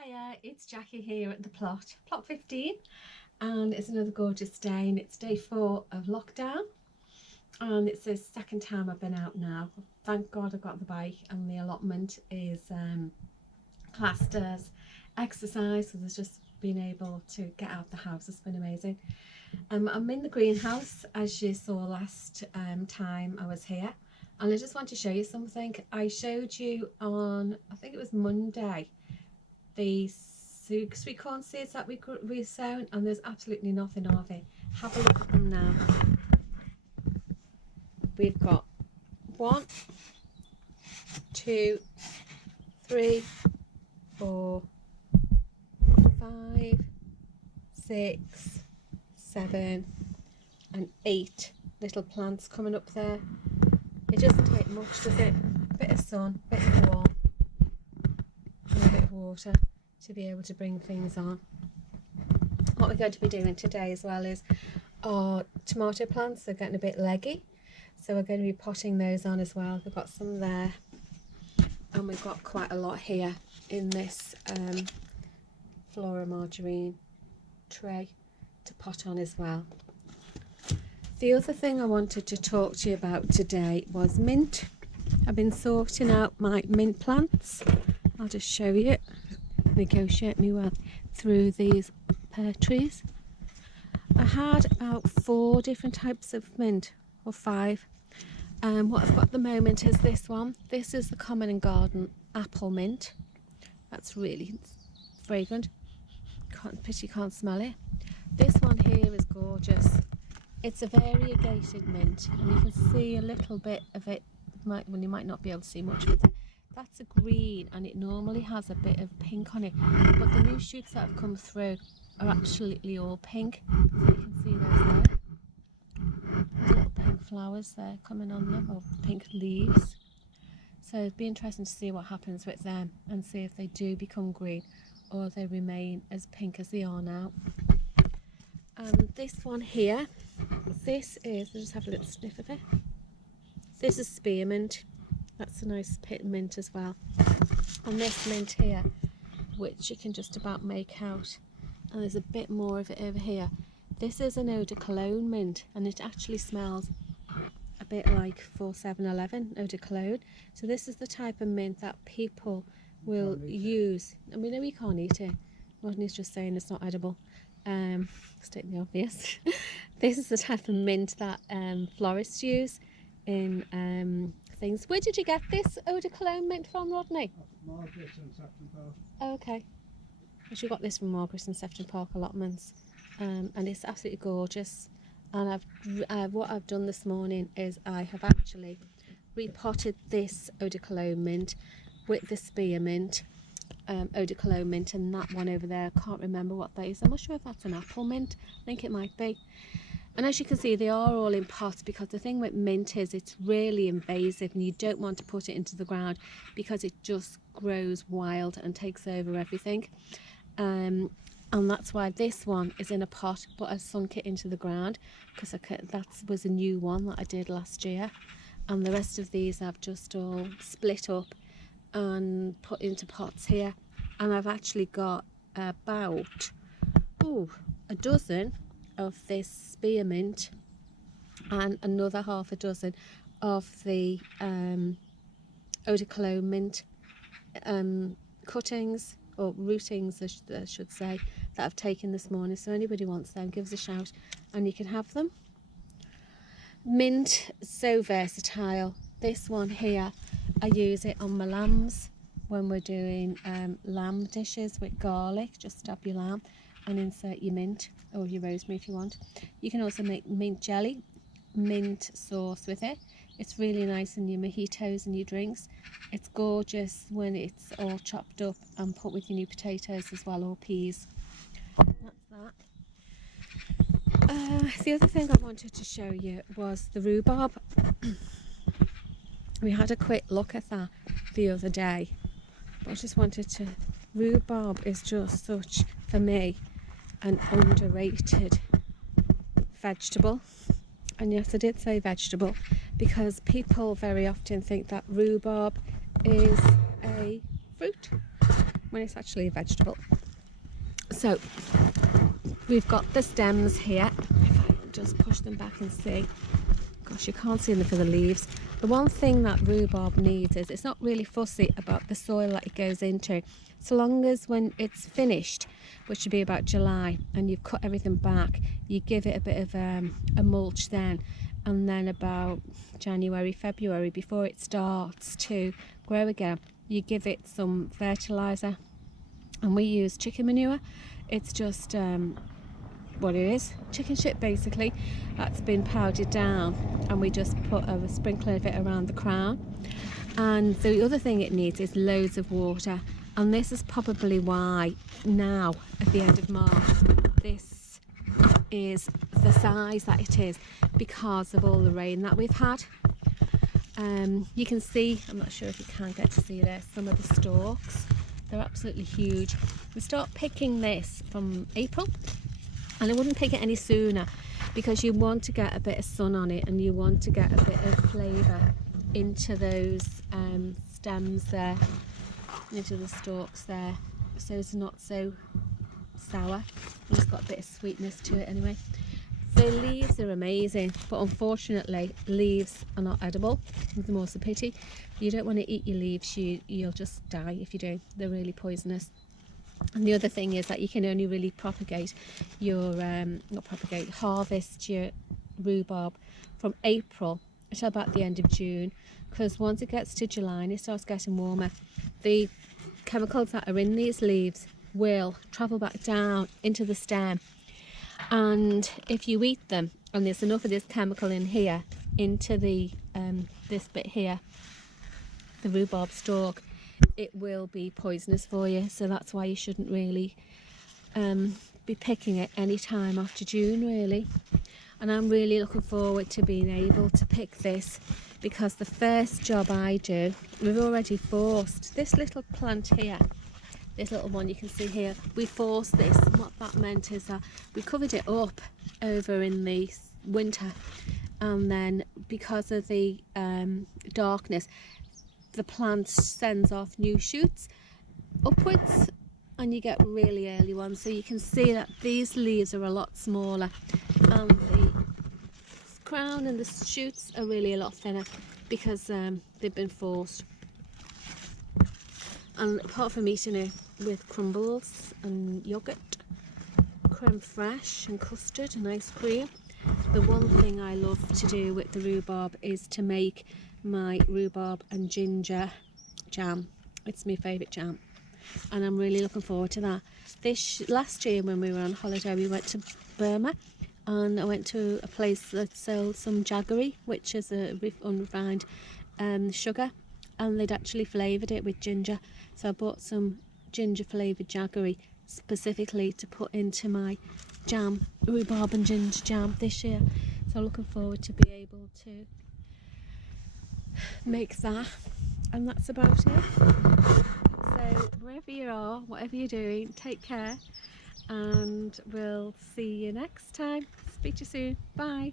Hiya, it's Jackie here at the plot 15, and it's another gorgeous day, and it's day 4 of lockdown, and it's the second time I've been out now. Thank God I got the bike, and the allotment is classed as exercise, so there's just being able to get out the house. It's been amazing. I'm in the greenhouse, as you saw last time I was here, and I just want to show you something. I showed you on, I think it was Monday, the sweet corn seeds that we sown, and there's absolutely nothing of it. Have a look at them now. We've got 1, 2, 3, 4, 5, 6, 7 and 8 little plants coming up there. It doesn't take much, does it? A bit of sun, a bit of warmth, and a bit of water to be able to bring things on. What we're going to be doing today as well is our tomato plants are getting a bit leggy, so we're going to be potting those on as well. We've got some there, and we've got quite a lot here in this flora margarine tray to pot on as well. The other thing I wanted to talk to you about today was mint. I've been sorting out my mint plants. I'll just show you. Negotiate me well through these pear trees. I had about 4 different types of mint, or 5. What I've got at the moment is this one. This is the common and garden apple mint. That's really fragrant. Pity you can't smell it. This one here is gorgeous. It's a variegated mint, and you can see a little bit of it. You might not be able to see much of it. That's a green, and it normally has a bit of pink on it, but the new shoots that have come through are absolutely all pink. So you can see those there. There's little pink flowers there coming on them, or pink leaves. So it'd be interesting to see what happens with them, and see if they do become green or they remain as pink as they are now. This one here, this is, I'll just have a little sniff of it. This is spearmint. That's a nice pit mint as well. And this mint here, which you can just about make out, and there's a bit more of it over here. This is an eau de cologne mint, and it actually smells a bit like 4711 eau de cologne. So this is the type of mint that people will use. And we know we can't eat it. Rodney's just saying it's not edible. Stating the obvious. This is the type of mint that florists use in things. Where did you get this eau de cologne mint from, Rodney? Margaret and Sefton Park. Oh, okay. She got this from Margaret and Sefton Park allotments, and it's absolutely gorgeous. And what I've done this morning is I have actually repotted this eau de cologne mint with the spearmint eau de cologne mint, and that one over there, I can't remember what that is. I'm not sure if that's an apple mint. I think it might be. And as you can see, they are all in pots, because the thing with mint is it's really invasive, and you don't want to put it into the ground because it just grows wild and takes over everything. And that's why this one is in a pot, but I sunk it into the ground because that was a new one that I did last year. And the rest of these I've just all split up and put into pots here. And I've actually got about a dozen of this spearmint and another half a dozen of the eau de cologne mint cuttings, or rootings I should say, that I've taken this morning. So anybody wants them, give us a shout and you can have them. Mint, so versatile. This one here, I use it on my lambs when we're doing lamb dishes with garlic. Just stab your lamb and insert your mint, or your rosemary if you want. You can also make mint jelly, mint sauce with it. It's really nice in your mojitos and your drinks. It's gorgeous when it's all chopped up and put with your new potatoes as well, or peas. That's that. The other thing I wanted to show you was the rhubarb. We had a quick look at that the other day, but I just wanted to, rhubarb is just such, for me, an underrated vegetable. And yes, I did say vegetable, because people very often think that rhubarb is a fruit. when it's actually a vegetable. So we've got the stems here. If I can just push them back and see. Gosh, you can't see them for the leaves. The one thing that rhubarb needs is it's not really fussy about the soil that it goes into. So long as when it's finished, which should be about July, and you've cut everything back, you give it a bit of a mulch then, and then about January, February, before it starts to grow again, you give it some fertiliser. And we use chicken manure. It's just what it is, chicken shit basically, that's been powdered down, and we just put a sprinkler of it around the crown. And the other thing it needs is loads of water, and this is probably why now at the end of March this is the size that it is, because of all the rain that we've had. You can see, I'm not sure if you can get to see this, some of the stalks, they're absolutely huge. We start picking this from April, and I wouldn't pick it any sooner, because you want to get a bit of sun on it, and you want to get a bit of flavour into those stems there, into the stalks there, so it's not so sour. It's got a bit of sweetness to it anyway. The leaves are amazing, but unfortunately leaves are not edible. It's the most a pity. You don't want to eat your leaves, you'll just die if you do. They're really poisonous. And the other thing is that you can only really propagate your, harvest your rhubarb from April until about the end of June, because once it gets to July and it starts getting warmer, the chemicals that are in these leaves will travel back down into the stem, and if you eat them and there's enough of this chemical in here into the this bit here, the rhubarb stalk, it will be poisonous for you. So that's why you shouldn't really be picking it any time after June really. And I'm really looking forward to being able to pick this, because the first job I do, we've already forced this little plant here, this little one you can see here, we forced this, and what that meant is that we covered it up over in the winter, and then because of the darkness, the plant sends off new shoots upwards, and you get really early ones. So you can see that these leaves are a lot smaller, and the crown and the shoots are really a lot thinner, because they've been forced. And apart from eating it with crumbles and yogurt, creme fraiche and custard and ice cream, the one thing I love to do with the rhubarb is to make my rhubarb and ginger jam. It's my favourite jam, and I'm really looking forward to that. Last year when we were on holiday, we went to Burma, and I went to a place that sells some jaggery, which is a unrefined sugar, and they'd actually flavoured it with ginger. So I bought some ginger flavoured jaggery specifically to put into my jam, rhubarb and ginger jam this year. So I'm looking forward to be able to make that, and that's about it. So wherever you are, whatever you're doing, take care, and we'll see you next time. Speak to you soon. Bye.